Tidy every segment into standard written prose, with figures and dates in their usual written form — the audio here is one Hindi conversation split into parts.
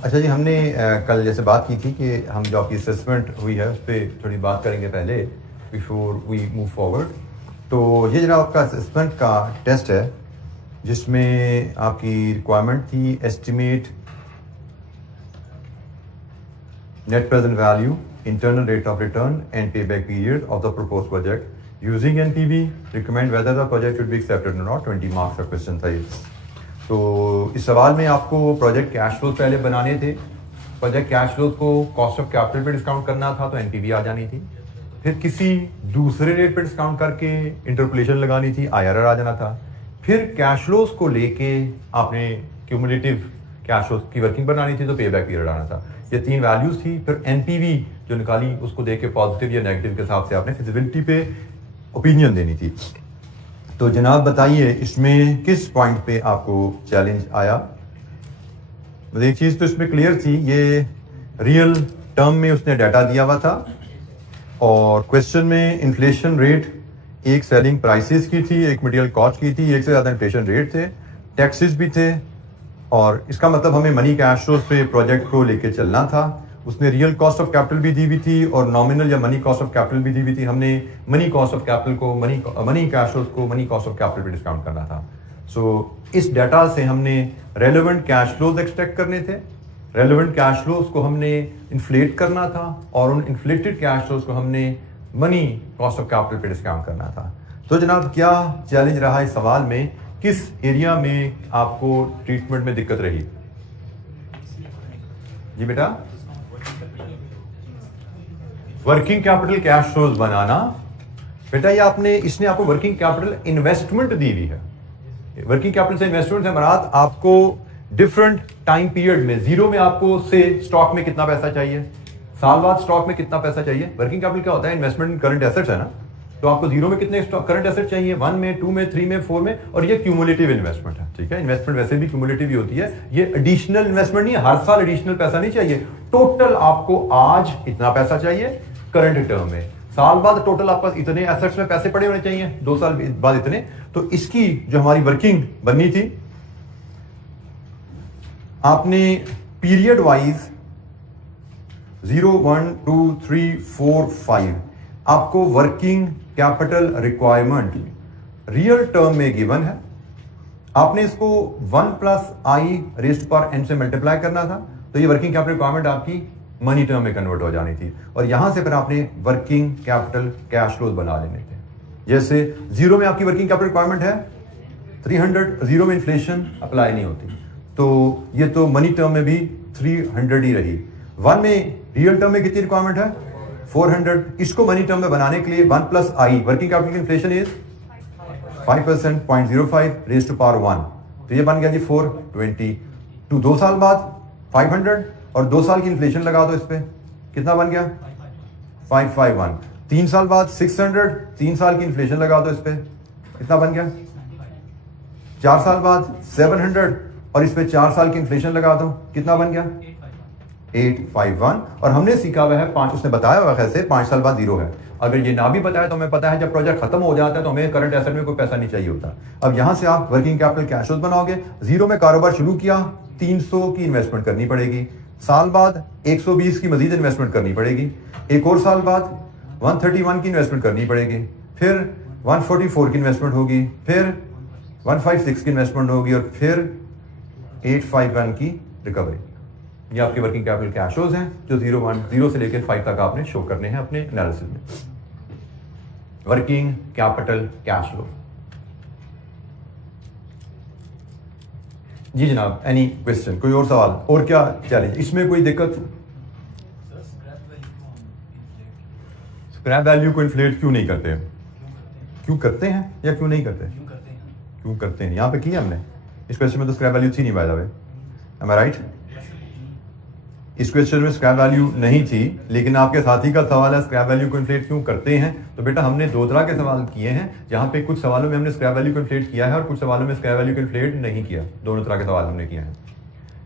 अच्छा जी, हमने कल जैसे बात की थी कि हम जो आपकी असेसमेंट हुई है उस पर थोड़ी बात करेंगे पहले बिफोर वी मूव फॉरवर्ड। तो ये जनाब आपका असेसमेंट का टेस्ट है जिसमें आपकी रिक्वायरमेंट थी estimate net present value, internal rate of return and payback period of the propose project using NPV, recommend whether the project should be accepted or not. 20 marks का क्वेश्चन था ये। तो इस सवाल में आपको प्रोजेक्ट कैश फ्लोज पहले बनाने थे। प्रोजेक्ट कैश फ्लोज को कॉस्ट ऑफ कैपिटल पे डिस्काउंट करना था तो एनपीवी आ जानी थी। फिर किसी दूसरे रेट पे डिस्काउंट करके इंटरपोलेशन लगानी थी, आईआरआर आ जाना था। फिर कैश फ्लोज को लेके आपने क्यूमुलेटिव कैश फ्लोज की वर्किंग बनानी थी तो पे बैक पीरियड आना था। ये 3 वैल्यूज थी। फिर एनपीवी जो निकाली उसको देख के पॉजिटिव या नेगेटिव के हिसाब से आपने फिजिबिलिटी पे ओपिनियन देनी थी। तो जनाब बताइए इसमें किस पॉइंट पे आपको चैलेंज आया। मतलब एक चीज़ तो इसमें क्लियर थी, ये रियल टर्म में उसने डाटा दिया हुआ था और क्वेश्चन में इन्फ्लेशन रेट एक सेलिंग प्राइसेस की थी, एक मटेरियल कॉस्ट की थी, एक से ज़्यादा इन्फ्लेशन रेट थे, टैक्सेस भी थे। और इसका मतलब हमें मनी कैश फ्लोज पे प्रोजेक्ट को लेके चलना था। उसने रियल कॉस्ट ऑफ कैपिटल भी दी हुई थी और नॉमिनल या मनी कॉस्ट ऑफ कैपिटल भी दी हुई थी। हमने मनी कॉस्ट ऑफ कैपिटल को मनी कैश फ्लोज को मनी कॉस्ट ऑफ कैपिटल पे डिस्काउंट करना था। सो इस डाटा से हमने रेलेवेंट कैश फ्लोज एक्सट्रैक्ट करने थे। रेलेवेंट कैश फ्लोज को हमने इन्फ्लेट करना था और उन इन्फ्लेटेड कैश फ्लोज को हमने मनी कॉस्ट ऑफ कैपिटल पे डिस्काउंट करना था। तो जनाब क्या चैलेंज रहा इस सवाल में, किस एरिया में आपको ट्रीटमेंट में दिक्कत रही? जी बेटा, वर्किंग कैपिटल कैश फ्लोज बनाना। बेटा ये इसने आपको वर्किंग कैपिटल इन्वेस्टमेंट दी हुई है। वर्किंग कैपिटल से इन्वेस्टमेंट से मराद आपको डिफरेंट टाइम पीरियड में, जीरो में आपको से स्टॉक में कितना पैसा चाहिए, साल बाद स्टॉक में कितना पैसा चाहिए। वर्किंग कैपिटल क्या होता है? इन्वेस्टमेंट इन करंट एसेट्स है ना। तो आपको जीरो में कितने करंट एसेट चाहिए, 1 में, 2 में, 3 में, 4 में। और ये क्यूमुलेटिव इन्वेस्टमेंट है, ठीक है। इन्वेस्टमेंट वैसे भी क्यूमुलेटिव ही होती है, ये एडिशनल इन्वेस्टमेंट नहीं है। हर साल एडिशनल पैसा नहीं चाहिए। टोटल आपको आज इतना पैसा चाहिए करंट टर्म में, साल बाद टोटल आपका इतने एसेट्स में पैसे पड़े होने चाहिए, 2 साल बाद इतने। तो इसकी जो हमारी वर्किंग बननी थी, आपने पीरियड वाइज 0, 1, 2, 3, 4, 5 आपको working capital requirement real term में गिवन है। आपने इसको 1 + i⁻n से मल्टीप्लाई करना था तो ये वर्किंग कैपिटल रिक्वायरमेंट आपकी मनी टर्म में कन्वर्ट हो जानी थी। और यहां से फिर आपने वर्किंग कैपिटल कैश फ्लोज बना लेने थे। जैसे जीरो में आपकी वर्किंग कैपिटल रिक्वायरमेंट है 300, जीरो में इन्फ्लेशन अप्लाई नहीं होती, तो ये तो मनी टर्म में भी 300 ही रही। 1 में रियल टर्म में कितनी रिक्वायरमेंट है? 400। इसको मनी टर्म में बनाने के लिए 1 + i, वर्किंग कैपिटल की inflation is 5%, 0.05 raise to power 1, तो ये बन गया जी 420। 2 साल बाद 500 और 2 साल की इन्फ्लेशन लगा दो इस पे, कितना बन गया? 551। 3 साल बाद 600, 3 साल की इन्फ्लेशन लगा दो इस पे, कितना बन गया? 4 साल बाद 700 और इस पे 4 साल की इन्फ्लेशन लगा दो, कितना बन गया? 851। और हमने सीखा हुआ है 5, उसने बताया हुआ कैसे 5 साल बाद 0 है। अगर ये ना भी बताया तो हमें पता है जब प्रोजेक्ट खत्म हो जाता है तो हमें करंट एसेट में कोई पैसा नहीं चाहिए होता। अब यहां से आप वर्किंग कैपिटल कैश फ्लोज बनाओगे। जीरो में कारोबार शुरू किया, 300 की इन्वेस्टमेंट करनी पड़ेगी। साल बाद 120 की मजीद इन्वेस्टमेंट करनी पड़ेगी। एक और साल बाद 131 की इन्वेस्टमेंट करनी पड़ेगी। फिर 144 की इन्वेस्टमेंट होगी, फिर 156 की इन्वेस्टमेंट होगी और फिर 851 की रिकवरी। ये आपके वर्किंग कैपिटल कैश फ्लोज हैं जो 0 से लेकर 5 तक आपने शो करने हैं अपने एनालिसिस में। Working capital cash flow. जी जनाब, एनी क्वेश्चन, कोई और सवाल? और क्या चैलेंज इसमें, कोई दिक्कत? स्क्रैप वैल्यू को इन्फ्लेट क्यों नहीं करते? क्यों करते हैं या क्यों नहीं करते? क्यों करते हैं? यहाँ पे किया हमने। इस क्वेश्चन में तो स्क्रैप वैल्यू थी नहीं, by the way, am I right? इस क्वेश्चन में स्क्रैप वैल्यू नहीं थी, लेकिन आपके साथी का सवाल है स्क्रैप वैल्यू को इन्फ्लेट क्यों करते हैं। तो बेटा हमने 2 तरह के सवाल किए हैं, जहां पे कुछ सवालों में हमने स्क्रैप वैल्यू को इन्फ्लेट किया है और कुछ सवालों में स्क्रैप वैल्यू को इन्फ्लेट नहीं किया। दोनों तरह के सवाल हमने किए हैं।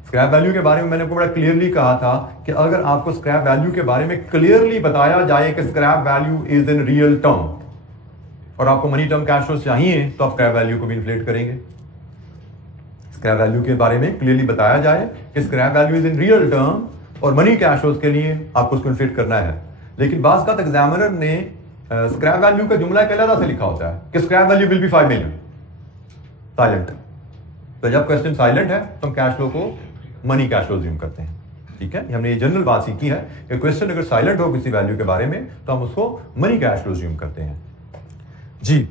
स्क्रैप वैल्यू के बारे में मैंने आपको बड़ा क्लियरली कहा था कि अगर आपको स्क्रैप वैल्यू के बारे में क्लियरली बताया जाए कि scrap value is in real term और आपको मनी टर्म कैश फ्लो चाहिए तो आप स्क्रैप वैल्यू को भी इन्फ्लेट करेंगे। स्क्रैप वैल्यू के बारे में क्लियरली बताया जाए कि scrap value is in real term और मनी कैश फ्लोज के लिए आपको उसको फिट करना है। लेकिन बाज़ का एग्जामिनर ने स्क्रैप वैल्यू का जुमला अलग से लिखा होता है कि scrap value will be 5 million, silent. तो जब क्वेश्चन साइलेंट है तो हम कैश फ्लो को मनी कैश फ्लो ज्यूम करते हैं। ठीक है, हमने ये जनरल बात सीखी है कि क्वेश्चन अगर साइलेंट हो किसी वैल्यू के बारे में तो हम उसको मनी कैश फ्लो ज्यूम करते हैं जी।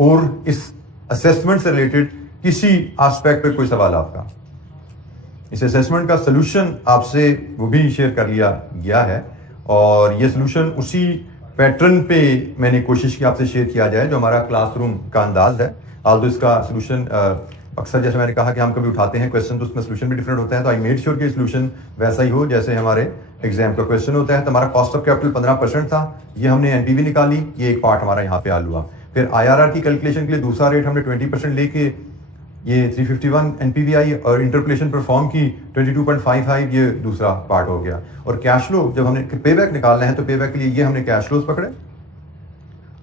और इस असेसमेंट से रिलेटेड किसी एस्पेक्ट पे कोई सवाल आपका? इस असेसमेंट का सलूशन आपसे वो भी शेयर कर लिया गया है और ये सलूशन उसी पैटर्न पे मैंने कोशिश की आपसे शेयर किया जाए जो हमारा क्लासरूम का अंदाज है। आल्दो इसका सलूशन अक्सर जैसे मैंने कहा कि हम कभी उठाते हैं क्वेश्चन तो उसमें सलूशन भी डिफरेंट होता है, तो आई मेड श्योर कि सलूशन वैसा ही हो जैसे हमारे एग्जाम का क्वेश्चन होता है। तो हमारा कॉस्ट ऑफ कैपिटल 15% था, ये हमने एनपीवी निकाली, ये एक पार्ट हमारा यहाँ पे आल हुआ। फिर आईआरआर की कैलकुलेशन के लिए दूसरा रेट हमने 20% लेके ये 351 एनपीवी आई और इंटरपोलेशन परफॉर्म की 22.55, ये दूसरा पार्ट हो गया। और कैश फ्लो जब हमने पे बैक निकालना है तो पे बैक के लिए ये हमने कैश फ्लोज पकड़े,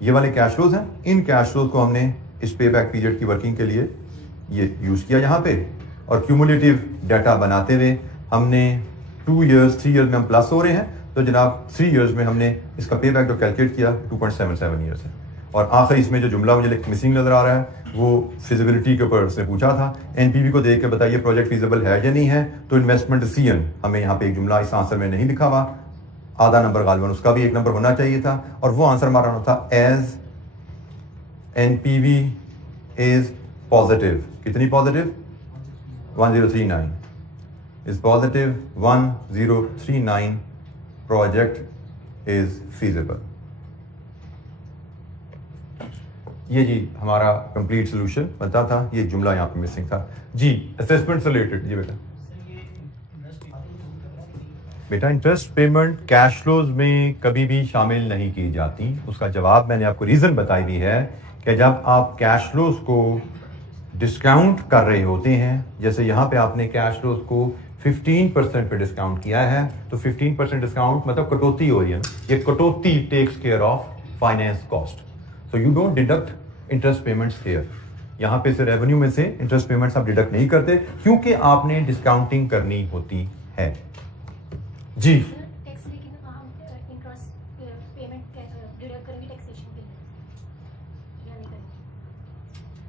ये वाले कैश फ्लोज हैं। इन कैश फ्लोज को हमने इस पे बैक पीरियड की वर्किंग के लिए ये यूज किया यहाँ पे और क्यूमुलेटिव डाटा बनाते हुए हमने 2 इयर्स 3 इयर्स में हम प्लस हो रहे हैं, तो जनाब 3 इयर्स में हमने इसका पे बैक जो कैलकुलेट किया 2.77 इयर्स है। और आखिरी इसमें जो जुमला मुझे मिसिंग नजर आ रहा है वो फिजिबिलिटी के ऊपर उसने पूछा था, एनपीवी को देख के बताइए प्रोजेक्ट फिजिबल है या नहीं है। तो इन्वेस्टमेंट डिसीजन हमें यहाँ पे एक जुमला इस आंसर में नहीं लिखा हुआ, आधा नंबर गालिबन उसका भी 1 नंबर होना चाहिए था और वो आंसर हमारा था एज एनपीवी इज पॉजिटिव। कितनी positive? 1039 is positive, 1039 project is feasible. ये जी हमारा कंप्लीट सोल्यूशन बनता था, ये जुमला यहाँ पे मिसिंग था जी। असेसमेंट से रिलेटेड जी बेटा इंटरेस्ट पेमेंट कैश फ्लोज में कभी भी शामिल नहीं की जाती। उसका जवाब मैंने आपको रीजन बताई दी है कि जब आप कैश फ्लोज को डिस्काउंट कर रहे होते हैं, जैसे यहाँ पे आपने कैश फ्लोज को 15% पे डिस्काउंट किया है, तो 15% डिस्काउंट मतलब कटौती हो रही है। ये कटौती takes care of finance cost, so you don't deduct interest payments here. यहाँ पे से रेवेन्यू में से इंटरेस्ट पेमेंट्स आप डिडक्ट नहीं करते क्योंकि आपने डिस्काउंटिंग करनी होती है जी।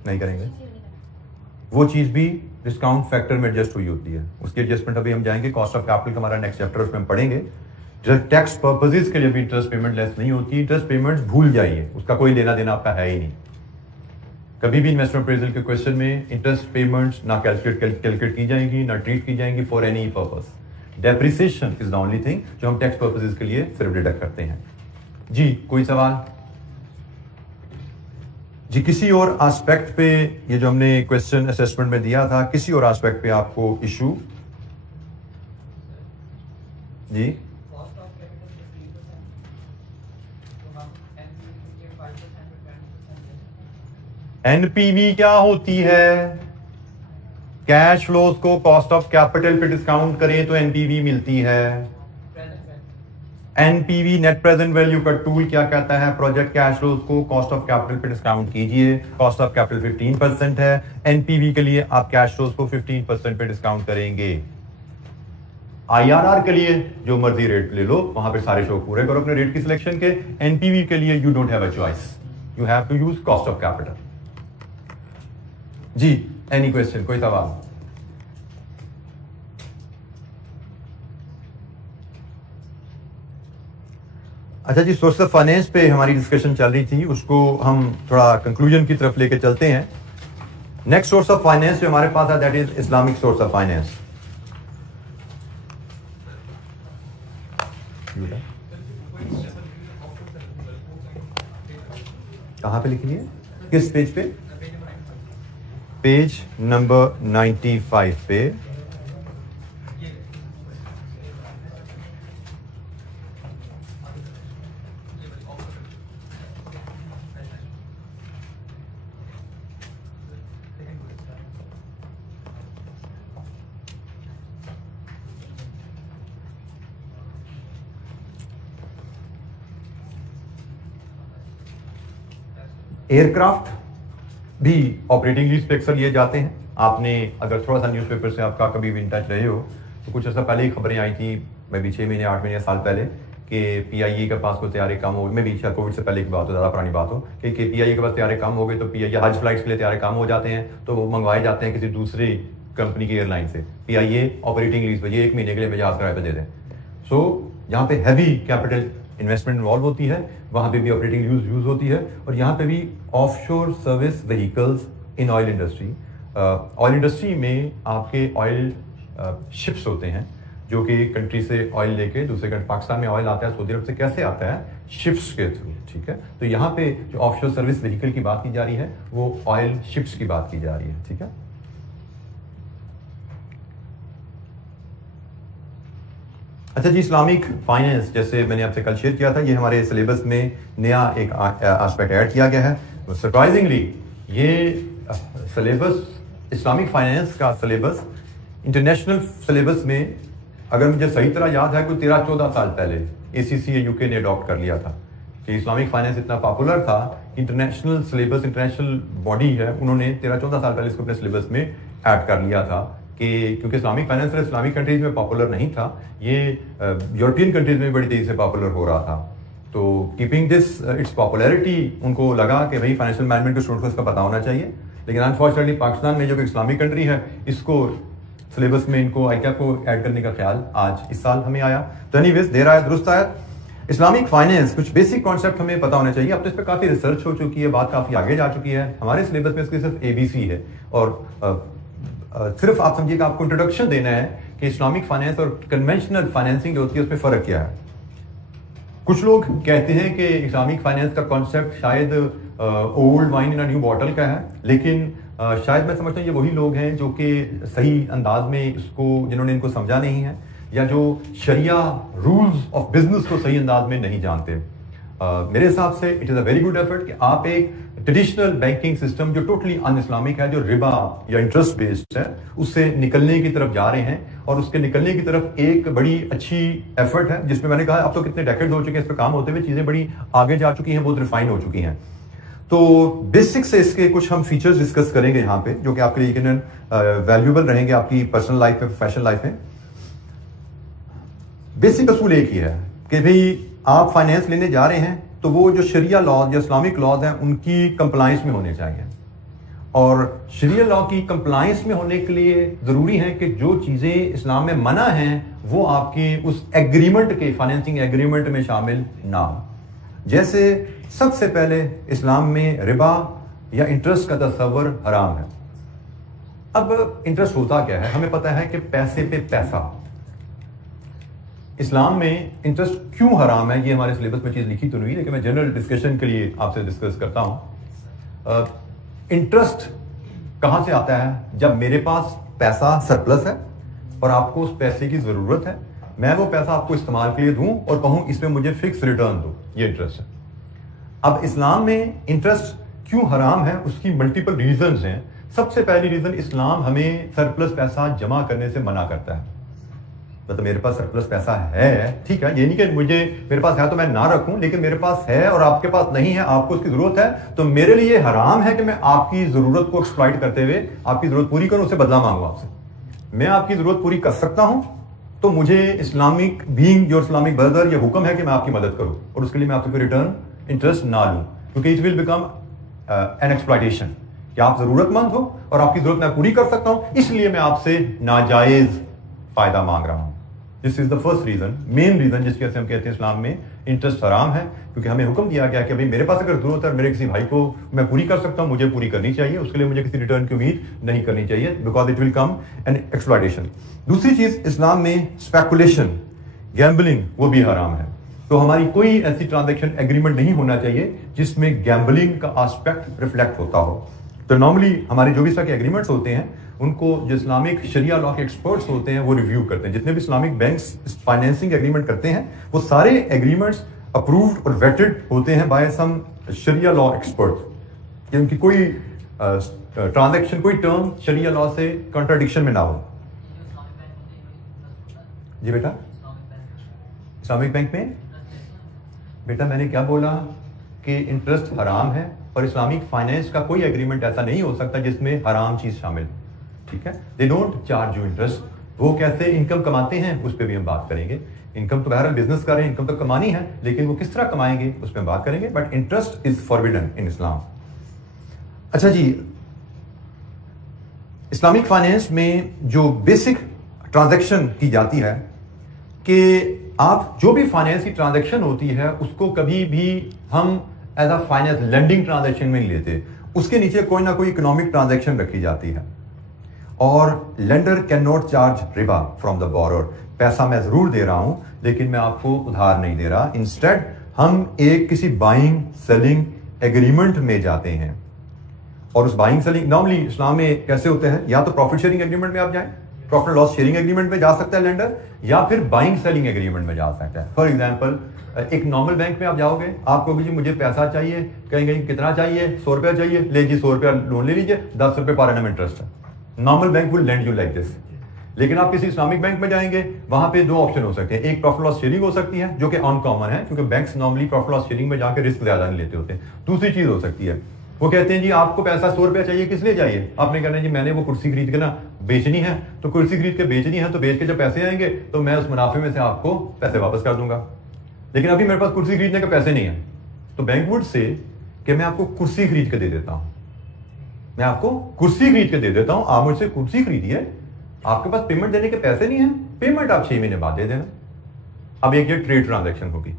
नहीं करेंगे, वो चीज भी डिस्काउंट फैक्टर में एडजस्ट हुई होती है, उसकी एडजस्टमेंट अभी हम जाएंगे। कॉस्ट ऑफ कैपिटल का हमारा नेक्स्ट चैप्टर उसमें हम पढ़ेंगे। टैक्स पर्पसेस के लिए भी इंटरेस्ट पेमेंट लेस नहीं होती। इंटरेस्ट पेमेंट्स भूल जाइए, उसका कोई लेना देना आपका है ही नहीं। कभी भी इन्वेस्टमेंट अप्रेजल के क्वेश्चन में इंटरेस्ट पेमेंट्स ना कैलकुलेट की जाएंगी ना ट्रीट की जाएंगी for any purpose. Depreciation is the only thing जो हम टैक्स पर्पसेस के लिए सिर्फ डिडक्ट करते हैं जी। कोई सवाल जी? किसी और एस्पेक्ट पे ये जो हमने क्वेश्चन असेसमेंट में दिया था, किसी और एस्पेक्ट पे आपको इशू जी? एनपीवी क्या होती है? कैश फ्लोज को कॉस्ट ऑफ कैपिटल पे डिस्काउंट करें तो एनपीवी मिलती है। एनपीवी नेट प्रेजेंट वैल्यू का टूल क्या कहता है? प्रोजेक्ट कैश फ्लोज को कॉस्ट ऑफ कैपिटल पे डिस्काउंट कीजिए। कॉस्ट ऑफ कैपिटल 15% है, एनपीवी के लिए आप कैश फ्लोज को 15% पे डिस्काउंट करेंगे। आईआरआर के लिए जो मर्जी रेट ले लो, वहां पे सारे शो पूरे करो अपने रेट की सिलेक्शन के। एनपीवी के लिए you don't have a choice, you have to use cost of capital जी। Any question? कोई सवाल? अच्छा जी, सोर्स ऑफ फाइनेंस पे हमारी डिस्कशन चल रही थी, उसको हम थोड़ा कंक्लूजन की तरफ लेके चलते हैं। नेक्स्ट सोर्स ऑफ फाइनेंस जो हमारे पास है that is Islamic source of finance. कहां पे लिखी है? किस पेज पे? पेज नंबर 95 पे। एयरक्राफ्ट भी ऑपरेटिंग लीज पे अक्सर लिए जाते हैं। आपने अगर थोड़ा सा न्यूज़पेपर से आपका कभी भी इन टच रहे हो तो कुछ ऐसा पहले ही खबरें आई थी, मैं भी 6 महीने 8 महीने साल पहले, कि PIA के पास कोई तैयारे कम हो, मैं भी शायद कोविड से पहले की बात हो, ज़्यादा पुरानी बात हो, कि PIA के पास तैयारे कम हो गए तो PIA हज फ्लाइट्स के लिए तैयारे कम हो जाते हैं तो वो मंगवाए जाते हैं किसी दूसरी कंपनी की एयरलाइन से। PIA ऑपरेटिंग लीज पे, ये 1 महीने के लिए मुझे जहाज किराए पे दे दें। सो जहाँ पे हैवी कैपिटल इन्वेस्टमेंट इन्वॉल्व होती है वहाँ पे भी ऑपरेटिंग यूज होती है। और यहाँ पे भी offshore service vehicles in oil industry. Oil industry में आपके ऑयल शिप्स होते हैं जो कि कंट्री से ऑयल लेके दूसरे कंट्री, पाकिस्तान में ऑयल आता है सऊदी अरब से कैसे आता है, शिप्स के थ्रू, ठीक है। तो यहाँ पे जो ऑफशोर सर्विस व्हीकल की बात की जा रही है वो ऑयल शिप्स की बात की जा रही है, ठीक है। अच्छा जी, इस्लामिक फाइनेंस जैसे मैंने आपसे कल शेयर किया था, ये हमारे सिलेबस में नया एक एस्पेक्ट ऐड किया गया है। सरप्राइजिंगली ये सिलेबस, इस्लामिक फाइनेंस का सिलेबस इंटरनेशनल सिलेबस में, अगर मुझे सही तरह याद है, कोई 13-14 साल पहले ACCA UK ने अडॉप्ट कर लिया था कि इस्लामिक फाइनेंस इतना पॉपुलर था, इंटरनेशनल सिलेबस, इंटरनेशनल बॉडी है, उन्होंने 13-14 साल पहले इसको अपने सिलेबस में ऐड कर लिया था कि क्योंकि इस्लामिक फाइनेंस इस्लामिक कंट्रीज में पॉपुलर नहीं था, ये यूरोपियन कंट्रीज में बड़ी तेज़ी से पॉपुलर हो रहा था। तो कीपिंग दिस इट्स पॉपुलैरिटी, उनको लगा कि भाई फाइनेंशियल मैनेजमेंट के स्टूडेंट को इसका पता होना चाहिए। लेकिन अनफॉर्चुनेटली पाकिस्तान में जो कि इस्लामिक कंट्री है, इसको सिलेबस में इनको ICAP को ऐड करने का ख्याल आज इस साल हमें आया। तो एनीवेज, देर आया दुरुस्त आया। इस्लामिक फाइनेंस कुछ बेसिक कॉन्सेप्ट हमें पता होना चाहिए। अब तो इस पर काफ़ी रिसर्च हो चुकी है, बात काफ़ी आगे जा चुकी है। हमारे सिलेबस में इसकी सिर्फ ABC है और सिर्फ आप समझिएगा आपको इंट्रोडक्शन देना है कि इस्लामिक फाइनेंस और कन्वेंशनल फाइनेंसिंग जो होती है उसमें फ़र्क क्या है। कुछ लोग कहते हैं कि इस्लामिक फाइनेंस का कॉन्सेप्ट शायद old wine in a new bottle का है, लेकिन शायद मैं समझता हूँ ये वही लोग हैं जो कि सही अंदाज में इसको, जिन्होंने इनको समझा नहीं है या जो शरिया रूल्स ऑफ बिजनेस को सही अंदाज में नहीं जानते। मेरे हिसाब से it is a very good effort कि आप एक ट्रेडिशनल बैंकिंग सिस्टम जो टोटली अन इस्लामिक है, जो रिबा या इंटरेस्ट बेस्ड है, उससे निकलने की तरफ जा रहे हैं। और उसके निकलने की तरफ एक बड़ी अच्छी एफर्ट है जिसमें मैंने कहा अब तो कितने डेकेड्स हो चुके हैं इस पर काम होते हुए, चीज़ें बड़ी आगे जा चुकी हैं, बहुत रिफाइन हो चुकी हैं। तो बेसिक से इसके कुछ हम फीचर्स डिस्कस करेंगे यहाँ पे जो कि आपके लिए यकीनन वैल्यूएबल रहेंगे आपकी पर्सनल लाइफ में, प्रोफेशनल लाइफ में। बेसिक असूल एक ही है कि भाई आप फाइनेंस लेने जा रहे हैं तो वो जो शरिया लॉज या इस्लामिक लॉज हैं उनकी कंप्लायंस में होने चाहिए। और शरिया लॉ की कंप्लायंस में होने के लिए ज़रूरी है कि जो चीज़ें इस्लाम में मना हैं वो आपके उस एग्रीमेंट के, फाइनेंसिंग एग्रीमेंट में शामिल ना हो। जैसे सबसे पहले इस्लाम में रिबा या इंटरेस्ट का तस्वर हराम है। अब इंटरेस्ट होता क्या है, हमें पता है कि पैसे पे पैसा। इस्लाम में इंटरेस्ट क्यों हराम है, ये हमारे सिलेबस में चीज़ लिखी तो नहीं, लेकिन मैं जनरल डिस्कशन के लिए आपसे डिस्कस करता हूँ। इंटरेस्ट कहाँ से आता है, जब मेरे पास पैसा सरप्लस है और आपको उस पैसे की ज़रूरत है, मैं वो पैसा आपको इस्तेमाल के लिए दूं और कहूं इसमें मुझे फिक्स रिटर्न दो, ये इंटरेस्ट है। अब इस्लाम में इंटरेस्ट क्यों हराम है, उसकी मल्टीपल रीजंस हैं। सबसे पहली रीजन, इस्लाम हमें सरप्लस पैसा जमा करने से मना करता है। मतलब मेरे पास सरप्लस पैसा है, ठीक है, ये नहीं कि मेरे पास है तो मैं ना रखूं, लेकिन मेरे पास है और आपके पास नहीं है, आपको उसकी जरूरत है, तो मेरे लिए हराम है कि मैं आपकी जरूरत को एक्सप्लॉइट करते हुए आपकी जरूरत पूरी करूं, उससे बदला मांगू आपसे। मैं आपकी जरूरत पूरी कर सकता हूं तो मुझे Islamic being your Islamic brother ये हुक्म है कि मैं आपकी मदद करूं और उसके लिए मैं आपसे कोई रिटर्न इंटरेस्ट ना लूं, क्योंकि it will become an exploitation कि आप जरूरतमंद हो और आपकी जरूरत मैं पूरी कर सकता हूं, इसलिए मैं आपसे नाजायज फायदा मांग रहा हूं। This is the first reason, main reason जिसके से हम कहते हैं इस्लाम में इंटरेस्ट हराम है, क्योंकि हमें हुक्म दिया गया कि भाई मेरे पास अगर जरूरत है, मेरे किसी भाई को मैं पूरी कर सकता हूं, मुझे पूरी करनी चाहिए, उसके लिए मुझे किसी रिटर्न की उम्मीद नहीं करनी चाहिए, because it will come an exploitation. दूसरी चीज, इस्लाम में स्पेकुलेशन, गैम्बलिंग, वो भी हराम है। तो हमारी कोई ऐसी ट्रांजैक्शन एग्रीमेंट नहीं होना चाहिए जिसमें गैम्बलिंग का एस्पेक्ट रिफ्लेक्ट होता हो। तो नॉर्मली हमारे जो भी इस तरह के एग्रीमेंट्स होते हैं उनको जो इस्लामिक शरिया लॉ के एक्सपर्ट्स होते हैं वो रिव्यू करते हैं। जितने भी इस्लामिक बैंक्स फाइनेंसिंग एग्रीमेंट करते हैं वो सारे एग्रीमेंट्स अप्रूव्ड और वेटेड होते हैं बाय सम शरिया लॉ एक्सपर्ट कि उनकी कोई ट्रांजैक्शन, कोई टर्म शरिया लॉ से कॉन्ट्राडिक्शन में ना हो। जी बेटा, इस्लामिक बैंक में बेटा मैंने क्या बोला कि इंटरेस्ट हराम है और इस्लामिक फाइनेंस का कोई एग्रीमेंट ऐसा नहीं हो सकता जिसमें हराम चीज शामिल, ठीक है। They don't charge you interest. वो कैसे इनकम कमाते हैं उस पर भी हम बात करेंगे। इनकम तो बहरहाल बिजनेस कर रहे हैं, इनकम तो कमानी है, लेकिन वो किस तरह कमाएंगे उस पर हम बात करेंगे। बट इंटरेस्ट इज फॉरबिडन इन इस्लाम। अच्छा जी, इस्लामिक फाइनेंस में जो बेसिक ट्रांजैक्शन की जाती है कि आप जो भी फाइनेंस की ट्रांजैक्शन होती है उसको कभी भी हम as a finance lending transaction में नहीं लेते, उसके नीचे कोई ना कोई इकोनॉमिक ट्रांजैक्शन रखी जाती है। और lender can not charge Riba from the borer. पैसा मैं जरूर दे रहा हूं लेकिन मैं आपको उधार नहीं दे रहा। इंस्टेड हम एक किसी बाइंग सेलिंग एग्रीमेंट में जाते हैं, और उस बाइंग सेलिंग नॉर्मली इस्लाम में कैसे होते हैं, या तो प्रॉफिट शेयरिंग एग्रीमेंट में आप जाएं, प्रॉफिट लॉस शेयरिंग एग्रीमेंट में जा सकता है लेंडर, या फिर बाइंग सेलिंग एग्रीमेंट में जा सकता है। फॉर एग्जांपल एक नॉर्मल बैंक में आप जाओगे, आपको जी मुझे पैसा चाहिए, कहेंगे कितना चाहिए, 100 रुपया चाहिए, ले जी 100 रुपया लोन ले लीजिए, 10 रुपये पर एनम इंटरेस्ट है। Normal bank will lend you like this. लेकिन आप किसी इस्लामिक बैंक में जाएंगे, वहां पे दो ऑप्शन हो सकते हैं। एक प्रॉफिट लॉस शेयरिंग हो सकती है जो कि अनकॉमन है क्योंकि banks normally profit loss sharing में जाकर रिस्क ज्यादा नहीं लेते होते। दूसरी चीज हो सकती है, वो कहते हैं जी आपको पैसा 100 रुपया चाहिए, किस लिए चाहिए, आपने कहना है जी मैंने वो कुर्सी खरीद के ना बेचनी है, तो कुर्सी खरीद के बेचनी है, तो बेच के जब पैसे आएंगे तो मैं उस मुनाफे में से आपको पैसे वापस कर दूंगा। लेकिन अभी मेरे पास कुर्सी खरीदने के पैसे नहीं है, तो बैंक वुड से कि मैं आपको कुर्सी खरीद के दे देता हूं, मैं आपको कुर्सी खरीद के दे देता हूं, आप मुझसे कुर्सी खरीदिए, आपके पास पेमेंट देने के पैसे नहीं है, पेमेंट आप 6 महीने बाद दे देना। अब एक ये ट्रेड ट्रांजैक्शन होगी,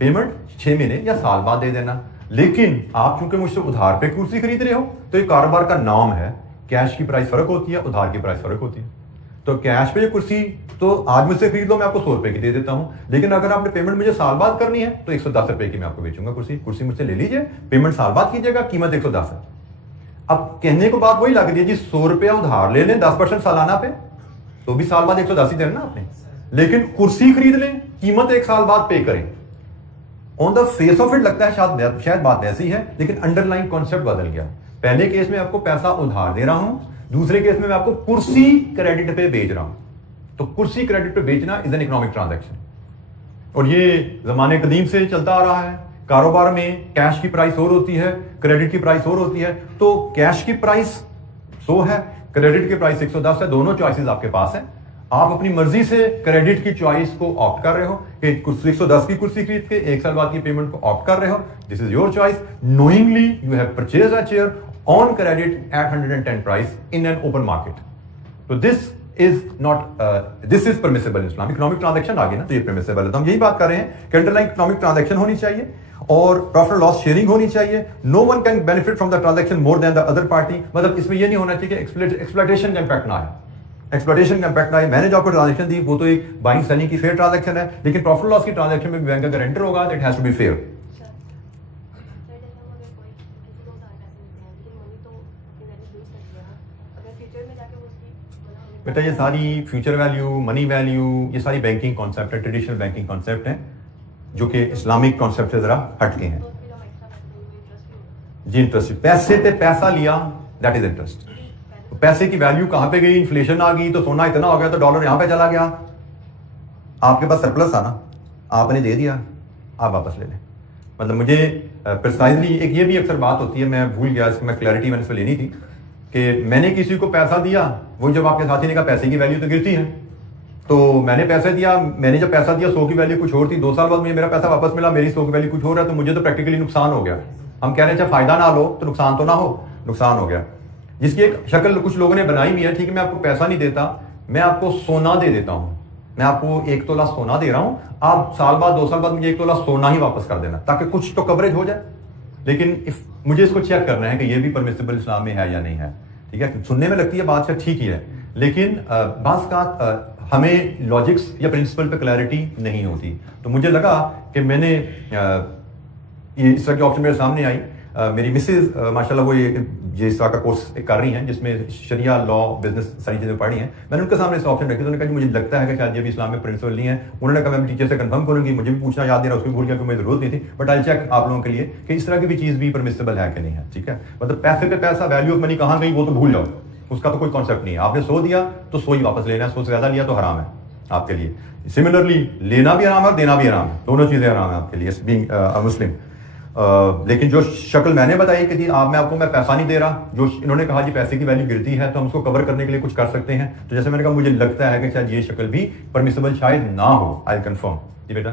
पेमेंट 6 महीने या साल बाद दे देना। लेकिन आप चूंकि मुझसे उधार पे कुर्सी खरीद रहे हो तो ये कारोबार का नाम है, कैश की प्राइस फर्क होती है, उधार की प्राइस फर्क होती है। तो कैश पे ये कुर्सी तो आज मुझसे खरीद लो, मैं आपको 100 रुपए की दे देता हूं, लेकिन अगर आपने पेमेंट मुझे साल बाद करनी है तो 110 रुपए की मैं आपको बेचूंगा कुर्सी। कुर्सी मुझसे ले लीजिए, पेमेंट साल बाद कीजिएगा, कीमत 110 है। अब कहने को बात वही लग रही है जी 100 रुपया उधार ले लें 10% सालाना पे, तो भी साल बाद 110 ही देना ना आपने, लेकिन कुर्सी खरीद लें, कीमत 1 साल बाद पे करें। On the face of it लगता है शायद बात ऐसी है, लेकिन अंडरलाइन कॉन्सेप्ट बदल गया। पहले केस में आपको पैसा उधार दे रहा हूं, दूसरे केस में मैं आपको कुर्सी क्रेडिट पे बेच रहा हूं। तो कुर्सी क्रेडिट पे बेचना इज एन इकोनॉमिक ट्रांजैक्शन, और ये जमाने कदीम से चलता आ रहा है। कारोबार में कैश की प्राइस और होती है, क्रेडिट की प्राइस और होती है। तो कैश की प्राइस 100 है, क्रेडिट की प्राइस 110 है, दोनों चॉइसेस आपके पास है। आप अपनी मर्जी से क्रेडिट की चॉइस को ऑप्ट कर रहे हो कि 110 की कुर्सी खरीद के 1 साल बाद की पेमेंट को ऑप्ट कर रहे हो। This is your choice. Knowingly you have purchase a chair on credit at 110 price in an open market. तो this is permissible in Islam. Economic transaction आ गई ना, तो ये परमिसेबल है। तो हम यही बात कर रहे हैं कि अंडरलाइन इकोनॉमिक ट्रांजैक्शन होनी चाहिए और प्रॉफिट लॉस शेयरिंग होनी चाहिए। No one can benefit from the transaction more than the other party. मतलब इसमें ये नहीं होना चाहिए कि एक्सप्लॉयटेशन का इंपैक्ट ना आए, एक्सप्लॉयटेशन का इंपैक्ट ना आए। मैंने जो आपको ट्रांजैक्शन दी वो तो एक बाइंग सेलिंग की फेयर ट्रांजैक्शन है, लेकिन प्रॉफिट लॉस की ट्रांजैक्शन में बैंक का गारंटर होगा, that has to be fair. बेटा ये सारी फ्यूचर वैल्यू, मनी वैल्यू, ये सारी बैंकिंग कॉन्सेप्ट है, ट्रेडिशनल बैंकिंग कॉन्सेप्ट है जो कि इस्लामिक कॉन्सेप्ट से जरा हटके हैं। जी इंटरेस्ट, पैसे पे पैसा लिया, दैट इज इंटरेस्ट। पैसे की वैल्यू कहां पे गई, इन्फ्लेशन आ गई तो सोना इतना हो गया तो डॉलर यहां पे चला गया, आपके पास सरप्लस था ना, आपने दे दिया, आप वापस ले लें। मतलब मुझे प्रिसाइजली एक ये भी अक्सर बात होती है, मैं भूल गया, इसकी मैं क्लैरिटी मैंने इसमें लेनी थी कि मैंने किसी को पैसा दिया, वो जब आपके साथी ने कहा पैसे की वैल्यू तो गिरती है, तो मैंने पैसे दिया, मैंने जब पैसा दिया 100 की वैल्यू कुछ और थी, 2 साल बाद मुझे मेरा पैसा वापस मिला, मेरी 100 की वैल्यू कुछ हो रहा है, तो मुझे तो प्रैक्टिकली नुकसान हो गया। हम कह रहे हैं चाहे फायदा ना लो तो नुकसान तो ना हो, नुकसान हो गया। जिसकी एक शक्ल कुछ लोगों ने बनाई भी है, ठीक है मैं आपको पैसा नहीं देता, मैं आपको सोना दे देता हूं, मैं आपको 1 तोला सोना दे रहा हूं, आप साल बाद 2 साल बाद मुझे 1 तोला सोना ही वापस कर देना ताकि कुछ तो कवरेज हो जाए। लेकिन मुझे इसको चेक करना है कि ये भी परमिसिबल इस्लाम में है या नहीं है। ठीक है, सुनने में लगती है बात शायद ठीक ही है, लेकिन बात का हमें लॉजिक्स या प्रिंसिपल पे क्लैरिटी नहीं होती। तो मुझे लगा कि मैंने ये इस तरह की ऑप्शन मेरे सामने आई। मेरी मिसेज माशाल्लाह वो ये इस तरह का कोर्स कर रही हैं जिसमें शरिया लॉ बिजनेस सारी चीज़ें पढ़ी हैं। मैंने उनके सामने इस ऑप्शन रखी, तो उन्होंने कहा कि मुझे लगता है कि शायद ये भी इस्लाम में प्रिंसिपल नहीं है। उन्होंने कहा मैं टीचर से कंफर्म करूंगी, मुझे भी पूछना याद नहीं रहा, उसको भूल गया कि मुझे जरूरत नहीं थी, बट आई चेक आप लोगों के लिए कि इस तरह की भी चीज़ भी परमिसिबल है कि नहीं है। ठीक है, मतलब पैसे पे पैसा, वैल्यू ऑफ मनी कहाँ गई वो तो भूल जाओ, उसका तो कोई कॉन्सेप्ट नहीं है। आपने 100 दिया तो 100 ही वापस लेना है, 100 से ज़्यादा लिया तो हराम है आपके लिए। सिमिलरली लेना भी हराम है, देना भी हराम है, दोनों चीज़ें हराम है आपके लिए बीइंग अ मुस्लिम। लेकिन जो शक्ल मैंने बताई कि जी मैं आपको पैसा नहीं दे रहा, जो इन्होंने कहा जी पैसे की वैल्यू गिरती है तो हम उसको कवर करने के लिए कुछ कर सकते हैं, तो जैसे मैंने कहा मुझे लगता है कि शायद ये शक्ल भी परमिसिबल शायद ना हो। I confirm. जी बेटा।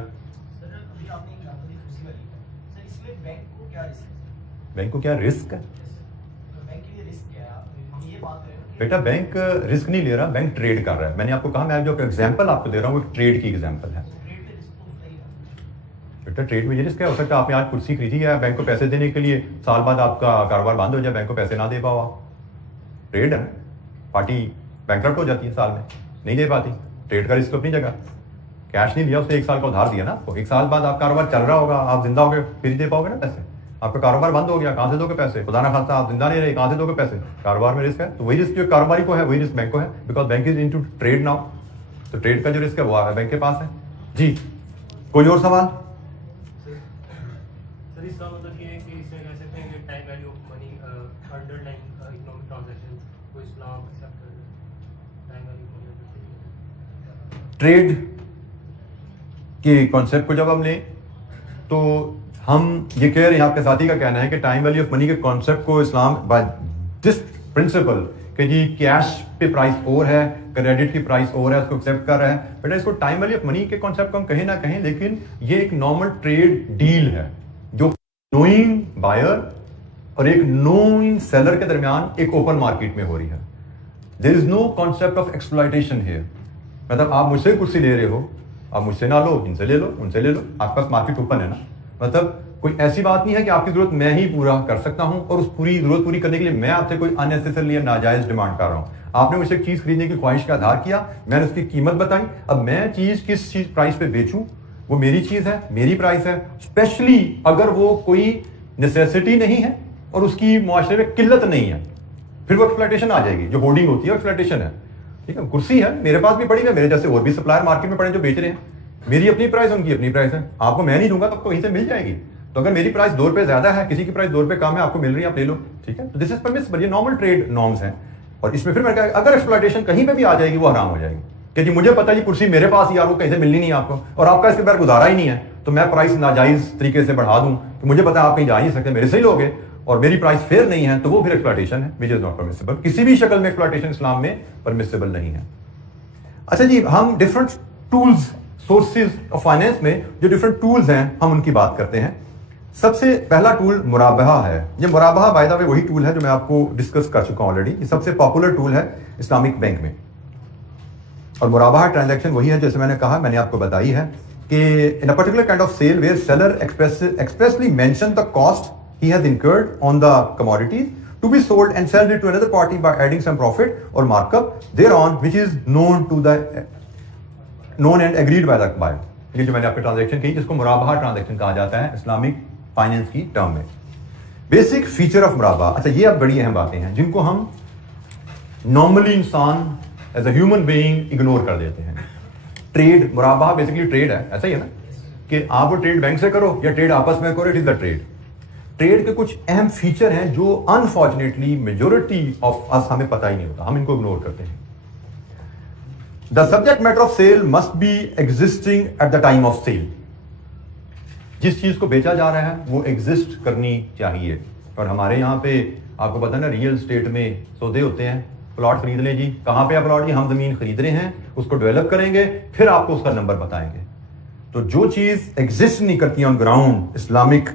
बैंक को क्या रिस्क है? बेटा बैंक रिस्क नहीं ले रहा, बैंक ट्रेड कर रहा है। मैंने आपको कहा, मैं जो एग्जांपल आपको दे रहा हूँ वो ट्रेड की एग्जांपल है। बेटा ट्रेड में ये रिस्क क्या हो सकता है? आपने आज कुर्सी खरीदी है, बैंक को पैसे देने के लिए, साल बाद आपका कारोबार बंद हो जाए, बैंक को पैसे ना दे पाओ आप, ट्रेड है ना, पार्टी बैंकरप्ट हो जाती है, साल में नहीं दे पाती, ट्रेड का रिस्क अपनी जगह। कैश नहीं दिया, उसने 1 साल का उधार दिया ना आपको, 1 साल बाद आप कारोबार चल रहा होगा, आप जिंदा हो गए फिर ही दे पाओगे ना पैसे। आपका कारोबार बंद हो गया, कहां से दोगे पैसे? खुदा ना खास्ता आप जिंदा नहीं रहे, कहां से दोगे पैसे? कारोबार में रिस्क है, तो वही रिस्क जो कारोबारी को है वही रिस्क बैंक को है, because bank is into trade now. तो ट्रेड का जो रिस्क है वो बैंक के पास है। जी कोई और सवाल? सर इसका मतलब ये है कि इससे कह सकते हैं कि time value of money underlying economic transaction को इस्लाम एक्सेप्ट कर रहा है, टाइम वैल्यू ट्रेड के कॉन्सेप्ट को जब हम लें तो हम ये कह रहे हैं, आपके साथी का कहना है कि टाइम वैल्यू ऑफ मनी के कॉन्सेप्ट को इस्लाम बाय दिस प्रिंसिपल कि जी कैश पे प्राइस और है, क्रेडिट की प्राइस और है, उसको एक्सेप्ट कर रहा है। बेटा इसको टाइम वैल्यू ऑफ मनी के कॉन्सेप्ट को हम कहें ना कहें, लेकिन ये एक नॉर्मल ट्रेड डील है जो नोइंग बायर और एक नोइंग सेलर के दरमियान एक ओपन मार्केट में हो रही है। There is no concept of exploitation here. मतलब आप मुझसे कुर्सी ले रहे हो, आप मुझसे ना लो, इनसे ले लो, उनसे ले लो, आपके पास मार्केट ओपन है ना। मतलब कोई ऐसी बात नहीं है कि आपकी जरूरत मैं ही पूरा कर सकता हूं और उस पूरी जरूरत पूरी करने के लिए मैं आपसे कोई अननेसेसरली या नाजायज डिमांड कर रहा हूं। आपने मुझसे एक चीज खरीदने की ख्वाहिश का आधार किया, मैंने उसकी कीमत बताई, अब मैं चीज किस चीज प्राइस पे बेचूं, वो मेरी चीज है, मेरी प्राइस है। स्पेशली अगर वो कोई नेसेसिटी नहीं है और उसकी मुआशरे में किल्लत नहीं है, फिर वो एक्सप्लॉयटेशन आ जाएगी। जो होर्डिंग होती है एक्सप्लॉयटेशन है। ठीक है, कुर्सी है मेरे पास भी पड़ी है, मेरे जैसे और भी सप्लायर मार्केट में पड़े जो बेच रहे हैं, मेरी अपनी प्राइस, उनकी अपनी प्राइस है। आपको मैं नहीं दूंगा तो आपको वहीं से मिल जाएगी। तो अगर मेरी प्राइस 2 रुपए ज्यादा है, किसी की प्राइस 2 रुपए कम है, आपको मिल रही है, आप ले लो। ठीक है, तो दिस इज परमिसिबल, ये नॉर्मल ट्रेड नॉर्म्स हैं। और इसमें फिर मैं कहा, अगर एक्सप्लॉयटेशन कहीं पे भी आ जाएगी वो हराम हो जाएगी कि जी मुझे पता है जी कुर्सी मेरे पास ही, यार वो कहीं से मिलनी नहीं आपको, और आपका इसके बारे गुजारा ही नहीं है, तो मैं प्राइस नाजायज तरीके से बढ़ा दूं कि मुझे पता है आप कहीं जा नहीं सकते, मेरे से ही लोगे, और मेरी प्राइस फेयर नहीं है, तो वो फिर एक्सप्लॉयटेशन है, विच इज नॉट परमिसिबल। किसी भी शक्ल में एक्सप्लॉयटेशन इस्लाम में परमिसिबल नहीं है। अच्छा जी, हम different tools, sources of finance में जो डिफरेंट टूल्स हैं हम उनकी बात करते हैं। सबसे पहला टूल मुराबहा है। ये मुराबहा बाय द वे वही टूल है जो मैं आपको डिस्कस कर चुका हूं ऑलरेडी। ये सबसे पॉपुलर टूल है इस्लामिक बैंक में। और मुराबहा ट्रांजैक्शन वही है जैसे मैंने कहा, मैंने आपको बताई है कि in a particular kind of sale where seller expressly mention the cost he has incurred on the commodities to be sold and sell it to another party by adding some profit or markup thereon, which is known and agreed by the buyer। ये जो मैंने आपको ट्रांजैक्शन कही जिसको मुराबहा ट्रांजैक्शन कहा जाता है इस्लामिक फाइनेंस की टर्म में। बेसिक फीचर ऑफ मुराबहा, अच्छा ये अब बड़ी अहम बातें हैं जिनको हम नॉर्मली इंसान as a human being ignore कर देते हैं। ट्रेड, मुराबहा बेसिकली ट्रेड है, ऐसा ही है ना कि आप वो ट्रेड बैंक से करो या ट्रेड आपस में करो, it is the trade. Trade के कुछ अहम फीचर हैं जो अनफॉर्चुनेटली मेजोरिटी ऑफ अस हमें पता ही नहीं होता, हम इनको इग्नोर करते हैं। The subject matter of sale must be existing at the time of sale. जिस चीज को बेचा जा रहा है वो एग्जिस्ट करनी चाहिए। और हमारे यहाँ पे आपको पता है ना, रियल स्टेट में सौदे होते हैं, प्लॉट खरीद लें जी, कहाँ पे आप प्लॉट, जी हम जमीन खरीद रहे हैं, उसको डेवलप करेंगे, फिर आपको उसका नंबर बताएंगे। तो जो चीज एग्जिस्ट नहीं करती ऑन ग्राउंड, इस्लामिक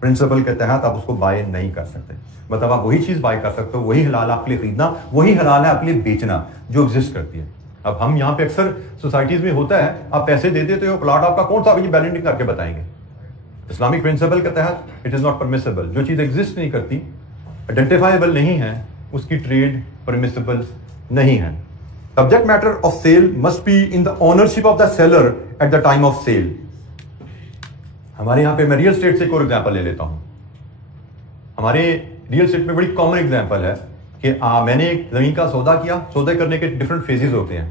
प्रिंसिपल के तहत आप उसको बाय नहीं कर सकते। मतलब आप वही चीज बाय कर सकते हो, वही हलाल आपके लिए खरीदना, वही हलाल है आपके लिए बेचना जो एग्जिस्ट करती है। अब हम यहाँ पे अक्सर सोसाइटीज में होता है, आप पैसे दे देते हो, प्लॉट आपका कौन सा, अभी बैलेंसिंग करके बताएंगे। इस्लामिक प्रिंसिपल के तहत इट इज नॉट परमिसिबल। जो चीज एग्जिस्ट नहीं करती, आइडेंटिफाइबल नहीं है, उसकी ट्रेड परमिसिबल नहीं है। Subject matter of sale must be in the ownership of the seller at the time of sale. हमारे यहाँ पे मैं रियल स्टेट से एक और एग्जाम्पल ले लेता हूं। हमारे रियल स्टेट में बड़ी कॉमन एग्जाम्पल है कि मैंने एक जमीन का सौदा किया। सौदे करने के डिफरेंट फेजेस होते हैं।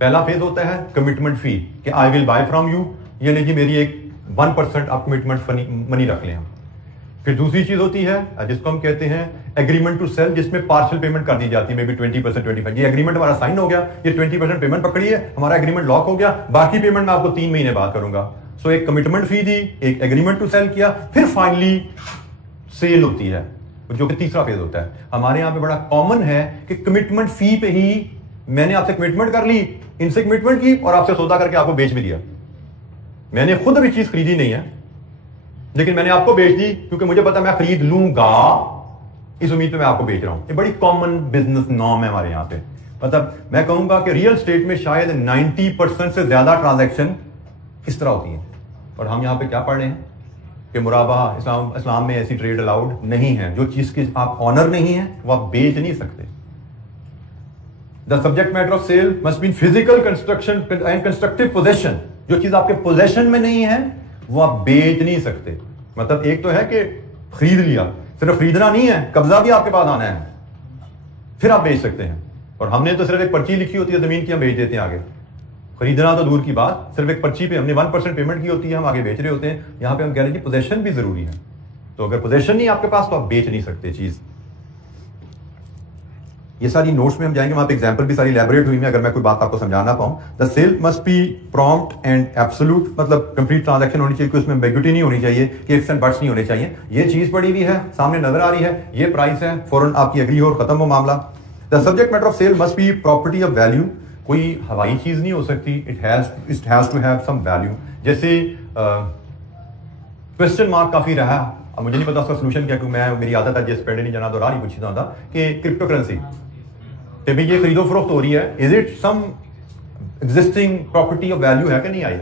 पहला फेज होता है कमिटमेंट फी कि I will buy from you, ये नहीं कि मेरी एक 1% आप कमिटमेंट मनी रख लें। फिर दूसरी चीज होती है जिसको हम कहते हैं एग्रीमेंट टू सेल, जिसमें पार्शियल पेमेंट कर दी जाती है, मे बी 20%, 25%। ये एग्रीमेंट हमारा साइन हो गया, ये 20% पेमेंट पकड़ी है, हमारा एग्रीमेंट लॉक हो गया, बाकी पेमेंट मैं आपको 3 महीने बाद करूंगा। सो एक कमिटमेंट फी दी, एक एग्रीमेंट टू सेल किया, फिर फाइनली सेल होती है, जो कि तीसरा फेज होता है। हमारे यहां पे बड़ा कॉमन है कि कमिटमेंट फी पे ही मैंने आपसे कमिटमेंट कर ली, इनसे कमिटमेंट की और आपसे सौदा करके आपको बेच भी दिया। मैंने खुद अभी चीज खरीदी नहीं है, लेकिन मैंने आपको बेच दी क्योंकि मुझे पता मैं खरीद लूंगा, इस उम्मीद पे मैं आपको बेच रहा हूं। ये बड़ी कॉमन बिजनेस नॉर्म है हमारे यहां पे। मतलब मैं कहूंगा कि रियल स्टेट में शायद 90% से ज्यादा ट्रांजैक्शन इस तरह होती है। और हम यहां पे क्या पढ़ रहे हैं कि मुराबाहा, इस्लाम में ऐसी ट्रेड अलाउड नहीं है। जो चीज की आप ऑनर नहीं है वो आप बेच नहीं सकते। The subject matter of sale must be physical construction and constructive possession. जो चीज आपके पोजेशन में नहीं है वो आप बेच नहीं सकते। मतलब एक तो है कि खरीद लिया, सिर्फ खरीदना नहीं है, कब्जा भी आपके पास आना है, फिर आप बेच सकते हैं। और हमने तो सिर्फ एक पर्ची लिखी होती है जमीन की, हम बेच देते हैं आगे। खरीदना तो दूर की बात, सिर्फ एक पर्ची पे हमने 1% पेमेंट की होती है, हम आगे बेच रहे होते हैं। यहां पे हम कह रहे हैं कि पोजेशन भी जरूरी है। तो अगर पोजेशन नहीं आपके पास तो आप बेच नहीं सकते चीज। ये सारी नोट्स में हम जाएंगे, वहां पे एग्जांपल भी सारी इलैबोरेट हुई है, अगर मैं कोई बात आपको समझाना पाऊं। The sale must be prompt and absolute, मतलब कंप्लीट ट्रांजैक्शन होनी चाहिए, कि उसमें एम्बिग्युइटी नहीं होनी चाहिए, कि इफ्स एंड बट्स नहीं होने चाहिए। ये चीज पड़ी हुई है, सामने नजर आ रही है, ये प्राइस है, फौरन आपकी एग्री हो और खत्म हो मामला। The subject matter of sale must be property of value. कोई हवाई चीज नहीं हो सकती, it has to have some value. जैसे क्वेश्चन मार्क काफी रहा, अब मुझे नहीं पता उसका सोल्यूशन क्या, क्योंकि मैं मेरी आदत है जिस पेड़ नहीं जाना तो राह नहीं पूछता था कि क्रिप्टो करेंसी तो भाई ये खरीदो फरोख्त हो रही है, is it some existing property of value है कि नहीं आई?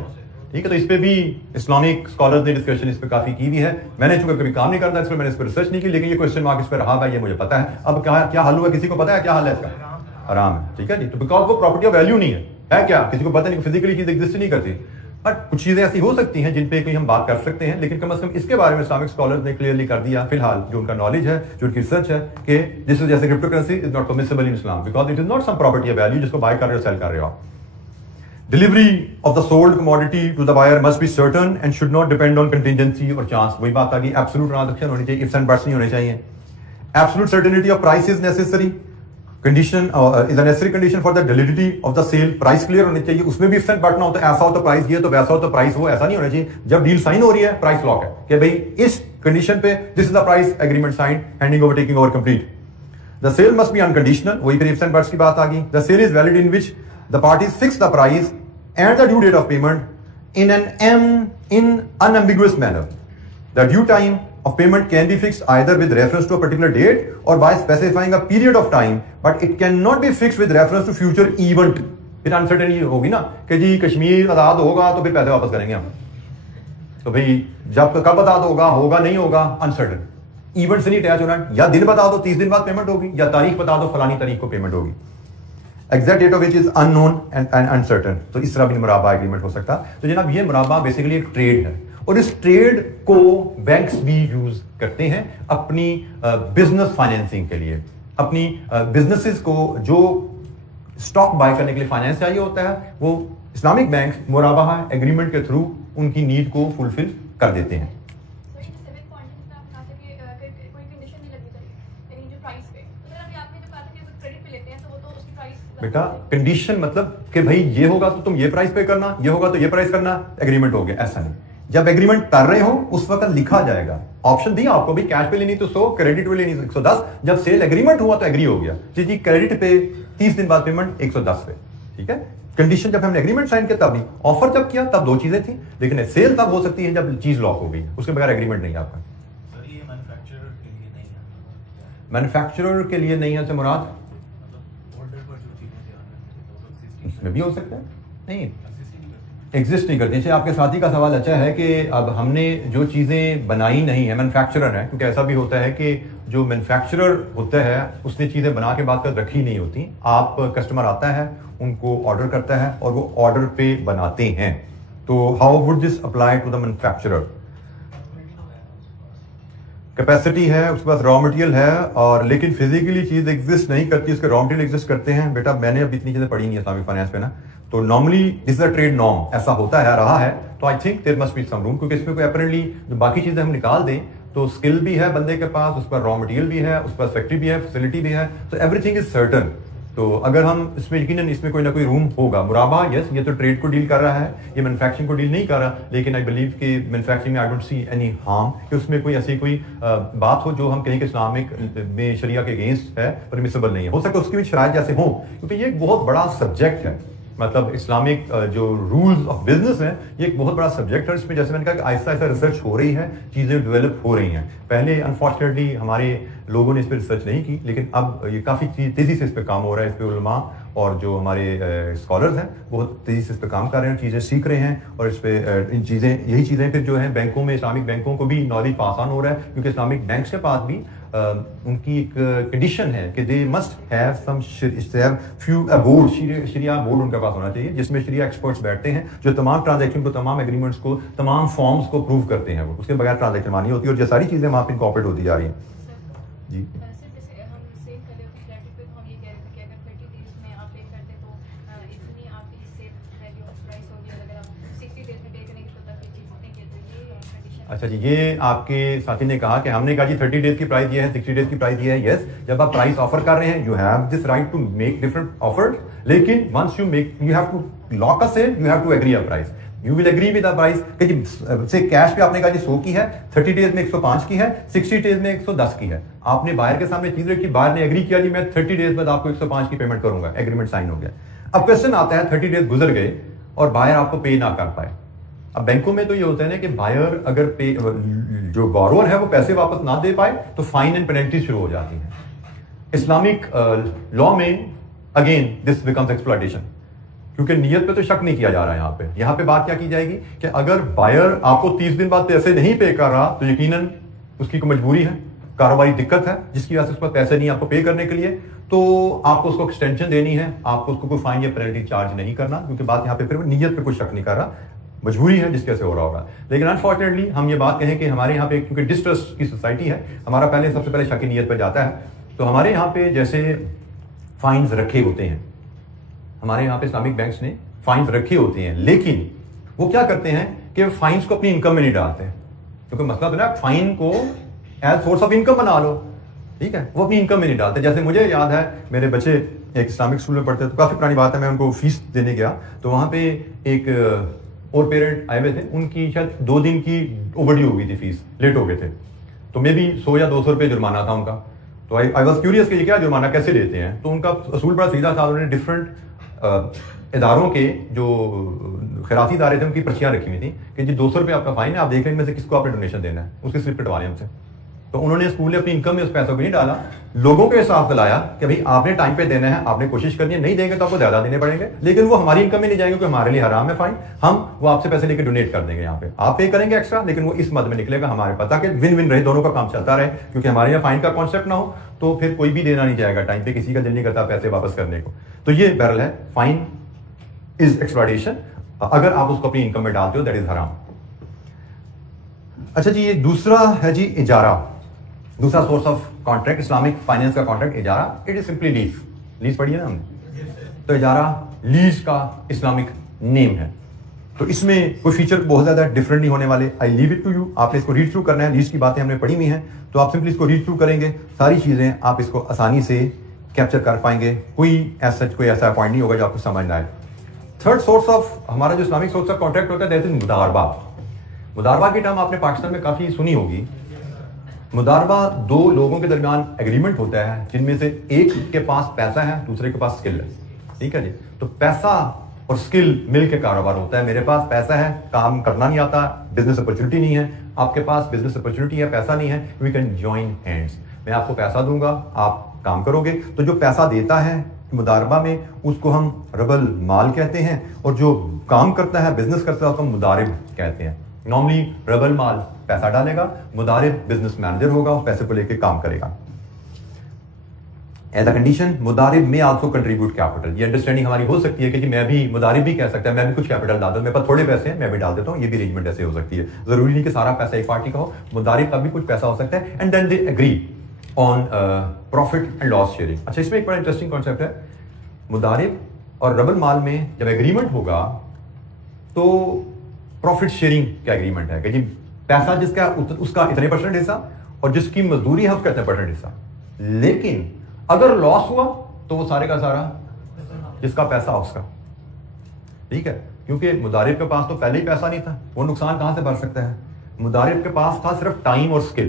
ठीक है, तो इस पे भी इस्लामिक स्कॉलर्स ने डिस्कशन इस पे काफी की भी है। मैंने चूंकि कभी काम नहीं करता इसलिए मैंने इस पर रिसर्च नहीं की, लेकिन ये क्वेश्चन मार्क इस पर रहा है, ये मुझे पता है। अब क्या हल हुआ, किसी को पता है क्या हल है इसका? आराम है, ठीक है जी। तो बिकॉज वो प्रॉपर्टी ऑफ वैल्यू नहीं है क्या, किसी को पता नहीं, फिजिकली चीज एग्जिस्ट नहीं करती। बट कुछ चीजें ऐसी हो सकती हैं जिन पे कोई हम बात कर सकते हैं, लेकिन कम से कम इसके बारे में इस्लामिक स्कॉलर्स ने क्लियरली कर दिया फिलहाल, जो उनका नॉलेज है, जो उनकी रिसर्च है, कि जिस वजह से crypto currency is not permissible in Islam because it is not some property of value जिसको बाय कर रहे हो, सेल कर रहे हो आप। Delivery of the sold commodity to the buyer must be certain and should not depend on contingency और चांस। वही बात आ गई, एब्सोल्यूट ट्रांजैक्शन होनी चाहिए, इफ्स एंड बट्स नहीं होने चाहिए। Absolute certainty of price is necessary, condition is a necessary condition for the validity of the sale. Price clear होनी चाहिए, उसमें भी इफ्स एंड बट ना हो तो ऐसा हो तो प्राइस ये, तो वैसा हो तो प्राइस वो, ऐसा नहीं होना चाहिए। जब डील साइन हो रही है प्राइस लॉक है कि भाई इस कंडीशन पे this is the price, agreement sign, handing over, taking over complete. The sale must be unconditional, वही फिर इफ्स एंड बट्स की बात आ गई। The sale is valid in which the parties fix the price and the due date of payment in unambiguous manner. The due time of payment can be fixed either with reference to a particular date or by specifying a period of time, but it cannot be fixed with reference to future event. फिर अनसर्टेनिटी होगी ना कि जी कश्मीर आजाद होगा तो फिर पैसे वापस करेंगे हम, तो भाई जब कब आजाद होगा नहीं होगा, अनसर्टन। इवेंट से नहीं अटैच होना, या दिन बता दो 30 दिन बाद पेमेंट होगी, या तारीख बता दो फलानी तारीख को पेमेंट होगी, exact date of which is unknown and uncertain. तो इस तरह भी मुराबा एग्रीमेंट हो सकता। तो जनाब ये मुराबा बेसिकली एक ट्रेड है, और इस ट्रेड को बैंक्स भी यूज करते हैं अपनी बिजनेस फाइनेंसिंग के लिए। अपनी बिजनेसेस को जो स्टॉक बाय करने के लिए फाइनेंस चाहिए होता है, वो इस्लामिक बैंक मुराबा एग्रीमेंट के थ्रू उनकी नीड को फुलफिल कर देते हैं। बेटा कंडीशन मतलब कि भाई ये होगा तो तुम ये प्राइस पे करना, ये होगा तो ये प्राइस करना, एग्रीमेंट हो गया, ऐसा नहीं। जब एग्रीमेंट कर रहे हो उस वक्त लिखा जाएगा, ऑप्शन दिया आपको भी, कैश पे लेनी तो 100, क्रेडिट पे लेनी तो 110। जब सेल एग्रीमेंट हुआ तो एग्री हो गया जी क्रेडिट पे 30 दिन बाद पेमेंट 110 पे, ठीक है। कंडीशन जब हमने एग्रीमेंट साइन किया तब नहीं, ऑफर जब किया तब दो चीजें थी, लेकिन सेल तब हो सकती है जब चीज लॉक हो गई, उसके बगैर एग्रीमेंट नहीं आपका। मैन्युफैक्चरर के लिए नहीं है से मुराद इसमें भी हो सकता है, नहीं एग्जिस्ट नहीं करती। जैसे आपके साथी का सवाल अच्छा है कि अब हमने जो चीज़ें बनाई नहीं है, मैन्युफैक्चरर है, क्योंकि ऐसा भी होता है कि जो मैन्युफैक्चरर होता है उसने चीज़ें बना के बाद रखी नहीं होती। आप कस्टमर आता है, उनको ऑर्डर करता है और वो ऑर्डर पे बनाते हैं। तो how would this apply to the manufacturer? Capacity है, उसके पास रॉ मटेरियल है, और लेकिन फिजिकली चीज एग्जिस्ट नहीं करती, उसके रॉ मटेरियल एग्जिस्ट करते हैं। बेटा मैंने अब इतनी चीजें पढ़ी नहीं है इस्लामिक फाइनेंस पे ना, तो normally this is a trade norm, ऐसा होता है रहा है। तो I think there must be some room, क्योंकि इसमें कोई अपरेंटली जो बाकी चीजें हम निकाल दें तो स्किल भी है बंदे के पास, उस पर रॉ मटेरियल भी है, उस पर फैक्ट्री भी है, फैसिलिटी भी है, तो एवरीथिंग इज सर्टन। तो अगर हम इसमें यकीनन इसमें कोई ना कोई रूम होगा। मुराबा यस, ये तो ट्रेड को डील कर रहा है, ये मैन्युफैक्चरिंग को डील नहीं कर रहा, लेकिन आई बिलीव कि मैन्युफैक्चरिंग में I don't see any harm कि उसमें कोई ऐसी कोई बात हो जो हम कहें कि इस्लामिक में शरिया के अगेंस्ट है, परमिसिबल नहीं है। हो सकता है उसकी भी शराइत जैसे हो, क्योंकि ये एक बहुत बड़ा सब्जेक्ट है। मतलब इस्लामिक जो रूल्स ऑफ बिजनेस है, ये एक बहुत बड़ा सब्जेक्ट है। इसमें जैसे मैंने कहा कि आहिस्ता आहिस्ता रिसर्च हो रही है, चीज़ें डेवलप हो रही हैं। पहले अनफॉर्चुनेटली हमारे लोगों ने इस पर रिसर्च नहीं की, लेकिन अब ये काफ़ी तेज़ी से इस पर काम हो रहा है। इस पर उलमा और जो हमारे स्कॉलर्स हैं बहुत तेज़ी से इस पर काम कर रहे हैं, चीज़ें सीख रहे हैं, और इस पर यही चीज़ें फिर जो है बैंकों में, इस्लामिक बैंकों को भी नॉलेज पास ऑन हो रहा है, क्योंकि इस्लामिक बैंक्स के पास भी उनकी एक कंडीशन है कि they must have some few board, शरिया बोर्ड उनके पास होना चाहिए, जिसमें शरिया एक्सपर्ट्स बैठते हैं जो तमाम ट्रांजैक्शन को, तमाम एग्रीमेंट्स को, तमाम फॉर्म्स को प्रूव करते हैं। वो उसके बगैर ट्रांजैक्शन मानी होती है, और ये सारी चीज़ें वहाँ पर इनकॉर्पोरेट होती जा रही हैं। जी अच्छा जी, ये आपके साथी ने कहा कि हमने कहा जी 30 डेज की प्राइस ये है, 60 डेज की प्राइस ये है। यस, जब आप प्राइस ऑफर कर रहे हैं, you have this right to make different offers, लेकिन once you make, you have to lock a sale, you have to agree a price, you will agree with the price कि जी से कैश पे आपने कहा जी 100 की है, 30 डेज में 105 की है, 60 डेज में 110 की है। आपने बायर के सामने चीज रखी, बायर ने एग्री किया जी मैं 30 डेज बाद आपको 105 की पेमेंट करूंगा, एग्रीमेंट साइन हो गया। अब क्वेश्चन आता है 30 डेज गुजर गए और बायर आपको पे ना कर पाए। अब बैंकों में तो ये होता है ना कि बायर अगर पे, जो बोरोवर है वो पैसे वापस ना दे पाए तो फाइन एंड पेनल्टी शुरू हो जाती है। इस्लामिक लॉ में अगेन दिस बिकम्स एक्सप्लॉयटेशन, क्योंकि नियत पे तो शक नहीं किया जा रहा है। यहाँ पे बात क्या की जाएगी कि अगर बायर आपको 30 दिन बाद पैसे नहीं पे कर रहा तो यकीनन उसकी कोई मजबूरी है, कारोबारी दिक्कत है, जिसकी वजह से उसके पास पैसे नहीं आपको पे करने के लिए, तो आपको उसको एक्सटेंशन देनी है, आपको उसको कोई फाइन या पेनल्टी चार्ज नहीं करना, क्योंकि बात यहाँ पे फिर नियत पे कोई शक नहीं कर रहा, मजबूरी है जिसके से हो रहा होगा। लेकिन अनफॉर्चुनेटली हम ये बात कहें कि हमारे यहाँ पे क्योंकि डिस्ट्रस्ट की सोसाइटी है, हमारा सबसे पहले शक की नियत पर जाता है। तो हमारे यहाँ पे जैसे फाइन्स रखे होते हैं, हमारे यहाँ पे इस्लामिक बैंक्स ने फाइन्स रखे होते हैं, लेकिन वो क्या करते हैं कि फाइन्स को अपनी इनकम में नहीं डालते, क्योंकि मसला तो ना फाइन को एज सोर्स ऑफ इनकम बना लो, ठीक है, वो अपनी इनकम में नहीं डालते। जैसे मुझे याद है मेरे बच्चे एक इस्लामिक स्कूल में पढ़ते थे, तो काफ़ी पुरानी बात है, मैं उनको फीस देने गया तो वहाँ पे एक और पेरेंट आए हुए थे, उनकी शायद 2 दिन की ओवरड्यू हो गई थी, फीस लेट हो गए थे, तो मे भी 100 या 200 रुपये जुर्माना था उनका। तो आई वॉज क्यूरियस कि ये क्या जुर्माना कैसे लेते हैं। तो उनका असूल बड़ा सीधा था, उन्होंने डिफरेंट इदारों के जो खैराती इदारे थे उनकी पर्चियाँ रखी हुई थी कि जी 200 रुपये आपका फाइन है, आप देख लें इनमें से किसको आपने डोनेशन देना है, उसकी स्लिप कटवा लें हमसे। तो उन्होंने स्कूल ने अपनी इनकम में उस पैसों को नहीं डाला, लोगों के हिसाब दिलाया कि भाई आपने टाइम पे देना है, आपने कोशिश करनी है, नहीं देंगे तो आपको ज़्यादा देने पड़ेंगे, लेकिन वो हमारी इनकम में नहीं जाएंगे क्योंकि हमारे लिए हराम है फाइन, हम वो आपसे पैसे लेके डोनेट कर देंगे, यहाँ पे आप पे करेंगे एक्स्ट्रा, लेकिन वो इस मद में निकलेगा हमारे, पता कि विन विन रहे, दोनों का काम चलता रहे, क्योंकि हमारे यहाँ फाइन का कॉन्सेप्ट ना हो तो फिर कोई भी देना नहीं जाएगा टाइम पे, किसी का दिल नहीं करता पैसे वापस करने को। तो ये बहरल है, फाइन इज एक्सप्लॉयटेशन, अगर आप उसको अपनी इनकम में डालते हो दैट इज हराम। अच्छा जी, ये दूसरा है जी इजारा, दूसरा source of contract, Islamic finance का कॉन्ट्रैक्ट इजारा, it is simply lease. Lease पढ़ी है ना हमने, तो इजारा लीज का इस्लामिक नेम है। तो इसमें कोई फीचर बहुत ज्यादा डिफरेंट नहीं होने वाले, I leave it to you, आपने इसको रीड थ्रू करना है, लीज की बातें हमने पढ़ी हुई हैं, तो आप सिंपली इसको रीड थ्रू करेंगे, सारी चीजें आप इसको आसानी से कैप्चर कर पाएंगे, कोई ऐसा पॉइंट नहीं होगा जो आपको समझ ना आए। थर्ड सोर्स ऑफ हमारा जो इस्लामिक सोर्स ऑफ कॉन्ट्रैक्ट होता है दैट इज मुदारबा। मुदारबा की टर्म आपने पाकिस्तान में काफी सुनी होगी। मुदारबा 2 लोगों के दरमियान एग्रीमेंट होता है जिनमें से एक के पास पैसा है, दूसरे के पास स्किल है, ठीक है जी। तो पैसा और स्किल मिल के कारोबार होता है। मेरे पास पैसा है, काम करना नहीं आता, बिजनेस अपॉर्चुनिटी नहीं है, आपके पास बिजनेस अपॉर्चुनिटी है, पैसा नहीं है, वी कैन जॉइन हैंड्स, मैं आपको पैसा दूंगा, आप काम करोगे। तो जो पैसा देता है मुदारबा में उसको हम रबल माल कहते हैं, और जो काम करता है, बिजनेस करता है, उसको मुदारिब कहते हैं। नॉर्मली रबल माल पैसा डालेगा, मुदारिब बिजनेस मैनेजर होगा, उस पैसे को लेकर काम करेगा। एज अ कंडीशन मुदारिब में आल्सो कंट्रीब्यूट कैपिटल, ये अंडरस्टैंडिंग हमारी हो सकती है कि मैं भी, मुदारिब भी कह सकता है मैं भी कुछ कैपिटल डाल दूं, मेरे पास थोड़े पैसे हैं मैं भी डाल देता हूं, ये भी अरेंजमेंट ऐसे हो सकती है, जरूरी नहीं कि सारा पैसा एक पार्टी का हो, मुदारिब का भी कुछ पैसा हो सकता है, and then they agree on profit and loss sharing. अच्छा, इसमें एक बड़ा इंटरेस्टिंग कॉन्सेप्ट है, मुदारिब और रबल माल में जब एग्रीमेंट होगा तो प्रॉफिट शेयरिंग का एग्रीमेंट है कि जी पैसा जिसका उसका इतने % हिस्सा और जिसकी मजदूरी है उसका इतने % हिस्सा, लेकिन अगर लॉस हुआ तो वो सारे का सारा जिसका पैसा उसका, ठीक है, क्योंकि मुदारिब के पास तो पहले ही पैसा नहीं था, वो नुकसान कहाँ से भर सकता है। मुदारिब के पास था सिर्फ टाइम और स्किल,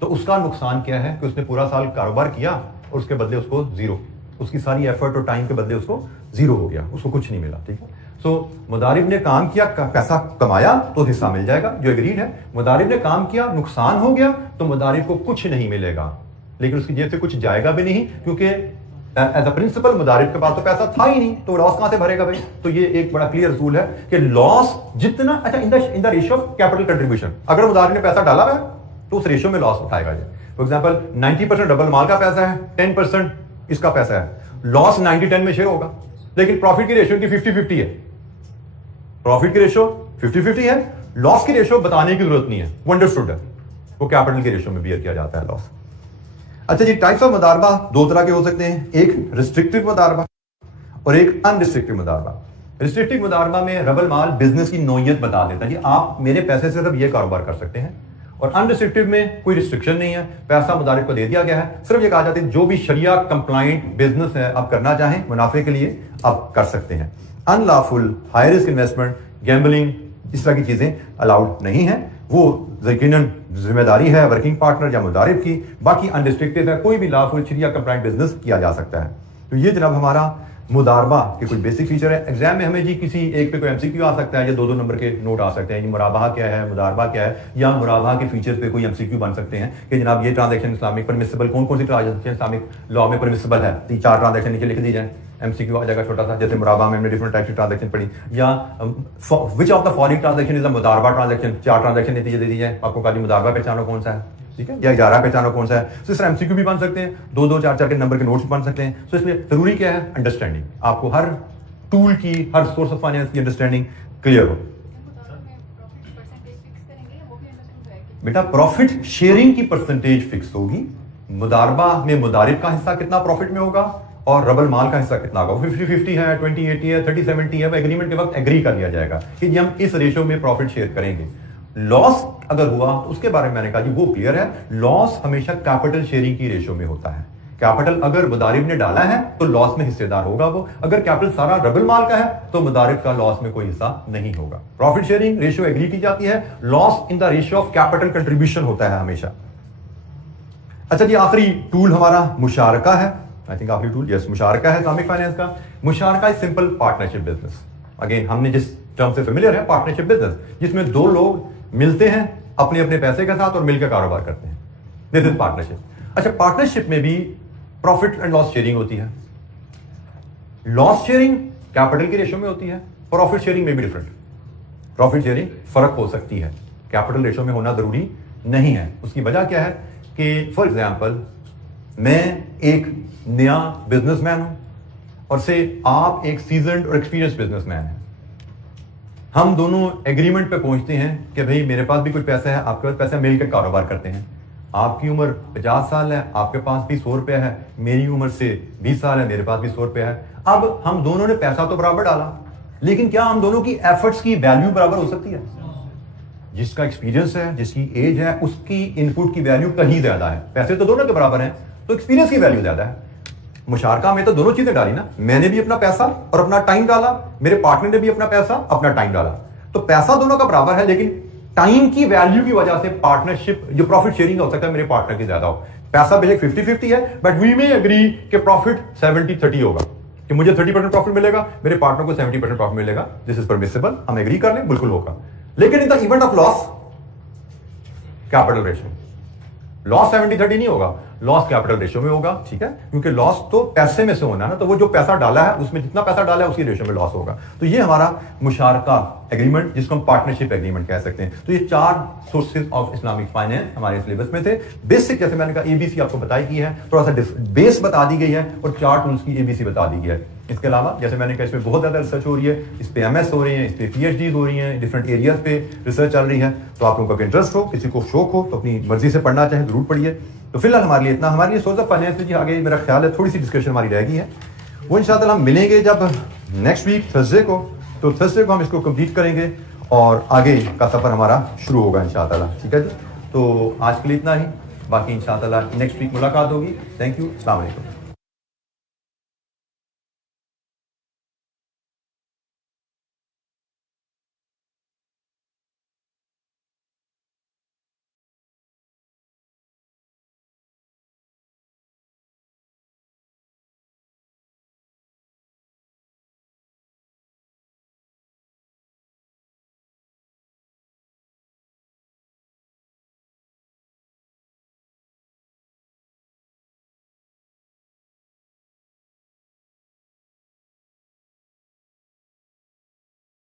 तो उसका नुकसान क्या है कि उसने पूरा साल कारोबार किया और उसके बदले उसको जीरो, उसकी सारी एफर्ट और टाइम के बदले उसको जीरो हो गया, उसको कुछ नहीं मिला, ठीक है। सो मुदारिब ने काम किया, पैसा कमाया तो हिस्सा मिल जाएगा, जो एग्रीड है। मुदारिब ने काम किया, नुकसान हो गया तो मुदारिब को कुछ नहीं मिलेगा, लेकिन उसकी जेब से कुछ जाएगा भी नहीं, क्योंकि एज अ प्रिंसिपल मुदारिब के पास तो पैसा था ही नहीं, तो लॉस कहां से भरेगा भाई। तो ये एक बड़ा क्लियर रूल है कि लॉस जितना, अच्छा in the ratio of capital contribution, अगर मुदारिब ने पैसा डाला है तो उस रेशियो में लॉस उठाएगा। फॉर एग्जांपल 90% डबल माल का पैसा है, 10% इसका पैसा है, लॉस 90-10 में शेयर होगा, लेकिन प्रॉफिट की रेशियो की 50-50 है। प्रॉफिट की रेशियो 50-50 है, लॉस की रेशियो बताने की जरूरत नहीं है, वो अंडरस्टूड है, वो कैपिटल की रेशियो में बियर किया जाता है लॉस। अच्छा जी, टाइप्स ऑफ मुदारबा दो तरह के हो सकते हैं, एक रिस्ट्रिक्टिव मुदारबा और एक अनरिस्ट्रिक्टिव मुदारबा। रिस्ट्रिक्टिव मुदारबा में रबल माल बिजनेस की नौयत बता देता है कि आप मेरे पैसे से सिर्फ ये कारोबार कर सकते हैं, और अनरिस्ट्रिक्टिव में कोई रिस्ट्रिक्शन नहीं है, पैसा मुदारिब को दे दिया गया है, सिर्फ ये कहा जाता है जो भी शरिया कंप्लाइंट बिजनेस है आप करना चाहें मुनाफे के लिए आप कर सकते हैं। Unlawful high risk investment, gambling, इस तरह की चीजें अलाउड नहीं है, वो यकीनन जिम्मेदारी है वर्किंग पार्टनर या मुदारिब की। बाकी अनरिस्ट्रिक्टेड है, कोई भी लॉफुल शरिया कंप्लाइंट बिजनेस किया जा सकता है। तो ये जनाब हमारा मुदारबा के कुछ बेसिक फीचर है। एग्जाम में हमें जी किसी एक पे कोई एमसीक्यू आ सकता है या 2-2 नंबर के नोट आ सकते हैं, ये मुराबा क्या है, मुदारबा क्या है, या मुराबा के फीचर्स पे कोई एमसीक्यू बन सकते हैं कि जनाब ये ट्रांजैक्शन इस्लामिक परमिसिबल, कौन कौन सी ट्रांजैक्शन इस्लामिक लॉ में परमिसिबल है, 3-4 ट्रांजैक्शन नीचे लिख दी जाए, एमसीक्यू आ जाएगा छोटा सा। जैसे मुराबा में हमने डिफरेंट टाइप की ट्रांजैक्शन पढ़ी, या which of the following transaction is a मुदारबा ट्रांजैक्शन, 4 ट्रांजैक्शन नतीजे दे दी जाए, आपको खाली मुदारबा पहचानो कौन सा है, ठीक है, या 11 पहचानो कौन सा है। तो इस तरह एमसीक्यू भी बन सकते हैं, 2-2, 4-4 के नंबर के नोट्स बन सकते हैं। तो इसलिए जरूरी क्या है, अंडरस्टैंडिंग, आपको हर टूल की, हर सोर्स ऑफ फाइनेंस की अंडरस्टैंडिंग क्लियर हो। बेटा प्रॉफिट शेयरिंग की परसेंटेज फिक्स होगी, मुदारबा में मुदारिब का हिस्सा कितना प्रॉफिट में होगा और रबल माल का हिस्सा कितना होगा, 50-50 है, 20-80 है, 30-70 है, वो एग्रीमेंट के वक्त एग्री कर लिया जाएगा कि हम इस रेशियो में प्रॉफिट शेयर करेंगे। लॉस अगर हुआ तो उसके बारे में मैंने कहा जी वो क्लियर है, लॉस हमेशा कैपिटल शेयरिंग की रेशियो में होता है। कैपिटल अगर मुदारिब ने डाला है तो लॉस में हिस्सेदार होगा वो, अगर कैपिटल सारा रबल माल का है तो मुदारिब का लॉस में कोई हिस्सा नहीं होगा। प्रॉफिट शेयरिंग रेशियो एग्री की जाती है, loss in the ratio of capital contribution होता है हमेशा। अच्छा जी, आखिरी टूल हमारा मुशारका है, आई थिंक आखिरी टूल, यस, मुशारका है इस्लामिक फाइनेंस का। मुशारका is simple partnership business, again हमने जिस टर्म से फेमिलियर है, पार्टनरशिप बिजनेस, जिसमें दो लोग मिलते हैं अपने अपने पैसे के साथ और मिलकर कारोबार करते हैं, दिस इज पार्टनरशिप। अच्छा, पार्टनरशिप में भी प्रॉफिट एंड लॉस शेयरिंग होती है, लॉस शेयरिंग कैपिटल की रेशियो में होती है, प्रॉफिट शेयरिंग में भी डिफरेंट, प्रॉफिट शेयरिंग फर्क हो सकती है, कैपिटल रेशियो में होना जरूरी नहीं है। उसकी वजह क्या है कि फॉर एग्जाम्पल मैं एक नया बिजनेसमैन हूं और से आप एक सीजन्ड और एक्सपीरियंस बिजनेसमैन हैं, हम दोनों एग्रीमेंट पे पहुंचते हैं कि भाई मेरे पास भी कुछ पैसा है, आपके पास पैसा है, मिलकर कारोबार करते हैं। आपकी उम्र 50 साल है, आपके पास भी 100 रुपया है, मेरी उम्र से 20 साल है, मेरे पास भी 100 रुपया है। अब हम दोनों ने पैसा तो बराबर डाला, लेकिन क्या हम दोनों की एफर्ट्स की वैल्यू बराबर हो सकती है? जिसका एक्सपीरियंस है, जिसकी एज है, उसकी इनपुट की वैल्यू कहीं ज्यादा है, पैसे तो दोनों के बराबर हैं, तो एक्सपीरियंस की वैल्यू ज्यादा है। मुशारका में तो दोनों चीजें डाली ना, मैंने भी अपना पैसा और अपना टाइम डाला, मेरे पार्टनर ने भी अपना पैसा अपना टाइम डाला, तो पैसा दोनों का बराबर है, लेकिन टाइम की वैल्यू की वजह से पार्टनरशिप जो प्रॉफिट शेयरिंग हो सकता है मेरे पार्टनर की ज्यादा हो। पैसा बेशक 50-50 है, बट वी में एग्री कि प्रॉफिट 70-30 होगा, कि मुझे 30% प्रॉफिट मिलेगा, मेरे पार्टनर को 70% प्रॉफिट मिलेगा, दिस इज परमिसिबल, हम एग्री कर लें, बिल्कुल होगा। लेकिन in the event of loss, capital ratio, loss 70-30 नहीं होगा, लॉस कैपिटल रेशियो में होगा, ठीक है, क्योंकि लॉस तो पैसे में से होना है ना, तो वो जो पैसा डाला है उसमें जितना पैसा डाला है उसकी रेशियो में लॉस होगा। तो ये हमारा मुशारका एग्रीमेंट, जिसको हम पार्टनरशिप एग्रीमेंट कह सकते हैं। तो ये 4 सोर्सेज ऑफ इस्लामिक फाइनेंस हमारे सिलेबस में थे। बेसिक जैसे मैंने कहा एबीसी आपको बताई गई है, थोड़ा सा बेस बता दी गई है और 4 टूल्स की एबीसी बता दी गई है। इसके अलावा जैसे मैंने कहा इसमें बहुत ज्यादा रिसर्च हो रही है, इस पे एमएस हो रही है, इस पे पीएचडी हो रही है, डिफरेंट एरियाज पे रिसर्च चल रही है। तो आप लोगों का इंटरेस्ट हो, किसी को शौक हो, तो अपनी मर्जी से पढ़ना चाहे जरूर पढ़िए। तो फिलहाल हमारे लिए इतना, हमारे लिए सोर्स ऑफ फाइनेंस जी आगे मेरा ख्याल है थोड़ी सी डिस्कशन हमारी रहेगी है, वो इंशाल्लाह हम मिलेंगे जब नेक्स्ट वीक थर्सडे को, तो थर्सडे को हम इसको कंप्लीट करेंगे और आगे का सफर हमारा शुरू होगा इंशाल्लाह, ठीक है जी। तो आज के लिए इतना ही, बाकी इंशाल्लाह नेक्स्ट वीक मुलाकात होगी। थैंक यू, अस्सलाम वालेकुम।